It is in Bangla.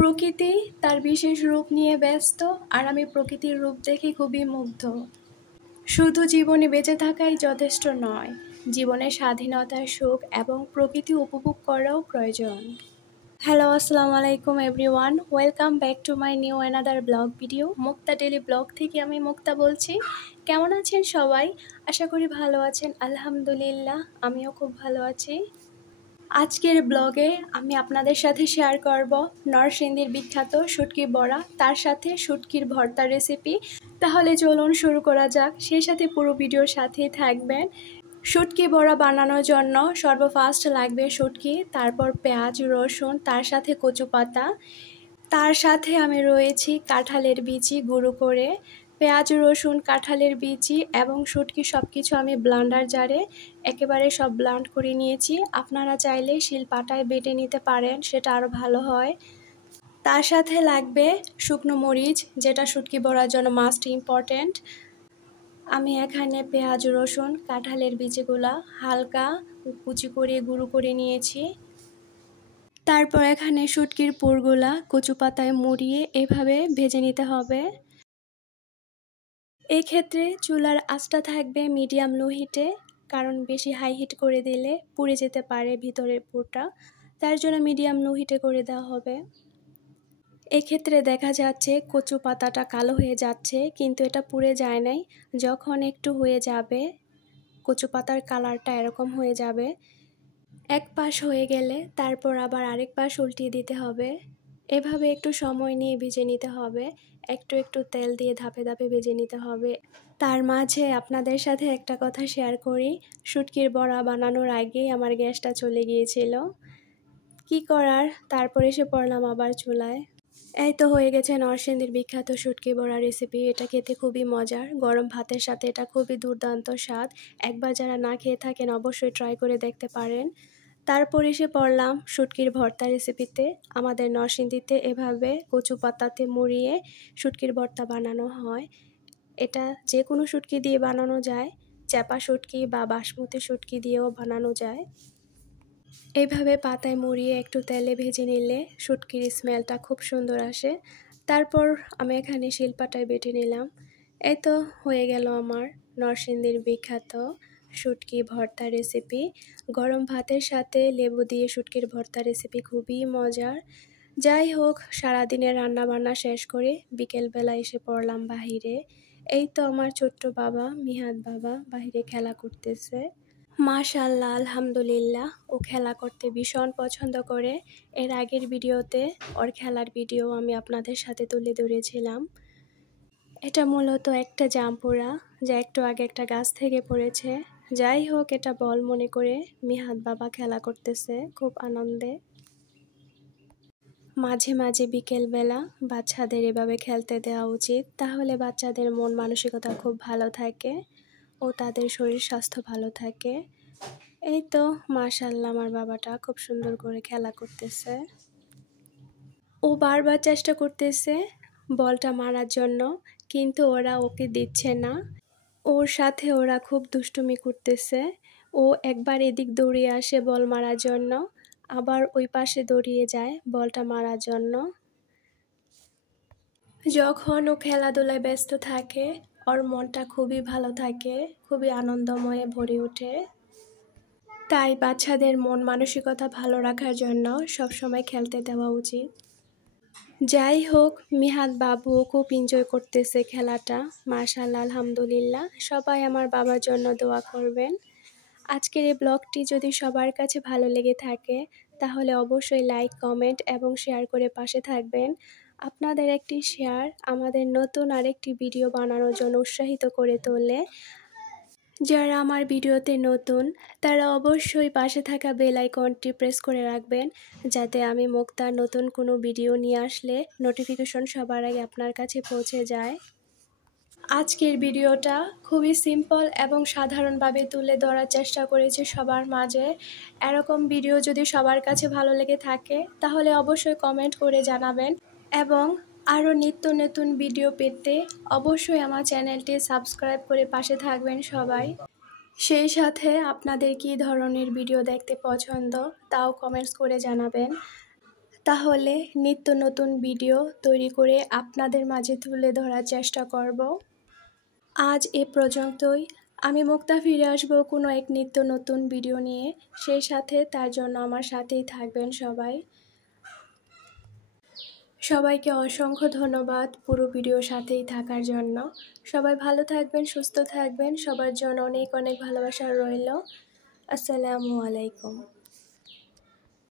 প্রকৃতি তার বিশেষ রূপ নিয়ে ব্যস্ত, আর আমি প্রকৃতির রূপ দেখে খুবই মুগ্ধ। শুধু জীবনে বেঁচে থাকাই যথেষ্ট নয়, জীবনে স্বাধীনতা, সুখ এবং প্রকৃতি উপভোগ করাও প্রয়োজন। হ্যালো, আসসালামু আলাইকুম everyone, welcome back to my new another blog video. Mukta daily blog থেকে আমি মুক্তা বলছি। কেমন আছেন সবাই? আশা করি ভালো আছেন। আলহামদুলিল্লাহ, আমিও খুব ভালো আছি। আজকের ব্লগে আমি আপনাদের সাথে শেয়ার করব নরসিংদীর বিখ্যাত শুটকি বড়া, তার সাথে শুটকির ভর্তা রেসিপি। তাহলে চলুন শুরু করা যাক, সেই সাথে পুরো ভিডিওর সাথেই থাকবেন। শুটকি বড়া বানানোর জন্য সর্বফার্স্ট লাগবে শুটকি, তারপর পেঁয়াজ, রসুন, তার সাথে কচু পাতা, তার সাথে আমি রয়েছি কাঁঠালের বিচি গুঁড়ো করে। পেঁয়াজ, রসুন, কাঁঠালের বিচি এবং শুটকি সব কিছু আমি ব্লেন্ডার জারে একেবারে সব ব্লেন্ড করে নিয়েছি। আপনারা চাইলে শিলপাটায় বেটে নিতে পারেন, সেটা আরও ভালো হয়। তার সাথে লাগবে শুকনো মরিচ, যেটা শুটকি বড়ার জন্য মাস্ট ইম্পর্ট্যান্ট। আমি এখানে পেঁয়াজ, রসুন, কাঁঠালের বিচিগুলা হালকা কুচি করে গুঁড়ো করে নিয়েছি। তারপর এখানে শুটকির পুরগুলা কচু পাতায় মুড়িয়ে এভাবে ভেজে নিতে হবে। এই ক্ষেত্রে চুলার আঁচটা থাকবে মিডিয়াম লো হিটে, কারণ বেশি হাই হিট করে দিলে পুড়ে যেতে পারে ভিতরের পুরটা, তার জন্য মিডিয়াম লো হিটে করে দেওয়া হবে। এক্ষেত্রে দেখা যাচ্ছে কচু পাতাটা কালো হয়ে যাচ্ছে, কিন্তু এটা পুড়ে যায় নাই। যখন একটু হয়ে যাবে, কচু পাতার কালারটা এরকম হয়ে যাবে, এক পাশ হয়ে গেলে তারপর আবার আরেক পাশ উল্টিয়ে দিতে হবে। এভাবে একটু সময় নিয়ে ভেজে নিতে হবে, একটু একটু তেল দিয়ে ধাপে ধাপে ভেজে নিতে হবে। তার মাঝে আপনাদের সাথে একটা কথা শেয়ার করি, শুটকির বড়া বানানোর আগেই আমার গ্যাসটা চলে গিয়েছিল। কি করার, তারপর এসে পড়লাম আবার চুলায়। এই তো হয়ে গেছে নরসিংদীর বিখ্যাত শুটকি বড়া রেসিপি। এটা খেতে খুবই মজার, গরম ভাতের সাথে এটা খুবই দুর্দান্ত স্বাদ। একবার যারা না খেয়ে থাকেন অবশ্যই ট্রাই করে দেখতে পারেন। তারপর এসে পড়লাম শুটকির ভর্তা রেসিপিতে। আমাদের নরসিংদীতে এভাবে কচু পাতাতে মুড়িয়ে শুটকির ভর্তা বানানো হয়। এটা যে কোনো শুটকি দিয়ে বানানো যায়, চ্যাপা শুটকি বা বাসমতি শুটকি দিয়েও বানানো যায়। এইভাবে পাতায় মুড়িয়ে একটু তেলে ভেজে নিলে শুটকির স্মেলটা খুব সুন্দর আসে। তারপর আমি এখানে শিলপাটায় বেটে নিলাম। এই তো হয়ে গেল আমার নরসিংদীর বিখ্যাত শুটকি ভর্তা রেসিপি। গরম ভাতের সাথে লেবু দিয়ে শুটকির ভর্তা রেসিপি খুবই মজার। যাই হোক, সারাদিনের রান্নাবান্না শেষ করে বিকেলবেলা এসে পড়লাম বাহিরে। এই তো আমার ছোট্ট বাবা মিহাদ বাবা বাহিরে খেলা করতেছে। মাশাআল্লাহ, আলহামদুলিল্লাহ, ও খেলা করতে ভীষণ পছন্দ করে। এর আগের ভিডিওতে ওর খেলার ভিডিও আমি আপনাদের সাথে তুলে ধরেছিলাম। এটা মূলত একটা জাম্পুরা, যা একটু আগে একটা গাছ থেকে পড়েছে। যাই হোক, এটা বল মনে করে মিহাদ বাবা খেলা করতেছে খুব আনন্দে। মাঝে মাঝে বিকেলবেলা বাচ্চাদের এভাবে খেলতে দেওয়া উচিত, তাহলে বাচ্চাদের মন মানসিকতা খুব ভালো থাকে ও তাদের শরীর স্বাস্থ্য ভালো থাকে। এই তো মাশাআল্লাহ, আমার বাবাটা খুব সুন্দর করে খেলা করতেছে। ও বারবার চেষ্টা করতেছে বলটা মারার জন্য, কিন্তু ওরা ওকে দিচ্ছে না। ওর সাথে ওরা খুব দুষ্টুমি করতেছে। ও একবার এদিক দৌড়িয়ে আসে বল মারার জন্য, আবার ওই পাশে দৌড়িয়ে যায় বলটা মারার জন্য। যখন ও খেলাধুলায় ব্যস্ত থাকে, ওর মনটা খুবই ভালো থাকে, খুবই আনন্দময়ে ভরে ওঠে। তাই বাচ্চাদের মন মানসিকতা ভালো রাখার জন্য সবসময় খেলতে দেওয়া উচিত। যাই হোক, মিহাদ বাবু খুব এনজয় করতেছে খেলাটা। মাশাআল্লাহ, আলহামদুলিল্লাহ, সবাই আমার বাবার জন্য দোয়া করবেন। আজকের এই ব্লগটি যদি সবার কাছে ভালো লেগে থাকে, তাহলে অবশ্যই লাইক, কমেন্ট এবং শেয়ার করে পাশে থাকবেন। আপনাদের একটি শেয়ার আমাদের নতুন আরেকটি ভিডিও বানানোর জন্য উৎসাহিত করে তোলে। যারা আমার ভিডিওতে নতুন, তারা অবশ্যই পাশে থাকা বেল আইকনটি প্রেস করে রাখবেন, যাতে আমি মুক্তার নতুন কোনো ভিডিও নিয়ে আসলে নোটিফিকেশন সবার আগে আপনার কাছে পৌঁছে যায়। আজকের ভিডিওটা খুবই সিম্পল এবং সাধারণভাবে তুলে ধরার চেষ্টা করেছি সবার মাঝে। এরকম ভিডিও যদি সবার কাছে ভালো লেগে থাকে, তাহলে অবশ্যই কমেন্ট করে জানাবেন এবং আরও নিত্য নতুন ভিডিও পেতে অবশ্যই আমার চ্যানেলটি সাবস্ক্রাইব করে পাশে থাকবেন সবাই। সেই সাথে আপনাদের কী ধরনের ভিডিও দেখতে পছন্দ, তাও কমেন্টস করে জানাবেন। তাহলে নিত্য নতুন ভিডিও তৈরি করে আপনাদের মাঝে তুলে ধরার চেষ্টা করব। আজ এ পর্যন্তই। আমি মুক্তা ফিরে আসবো কোনো এক নিত্য নতুন ভিডিও নিয়ে। সেই সাথে তার জন্য আমার সাথেই থাকবেন সবাই। সবাইকে অসংখ্য ধন্যবাদ পুরো ভিডিওর সাথেই থাকার জন্য। সবাই ভালো থাকবেন, সুস্থ থাকবেন। সবার জন্য অনেক অনেক ভালোবাসা রইল। আসসালামু আলাইকুম।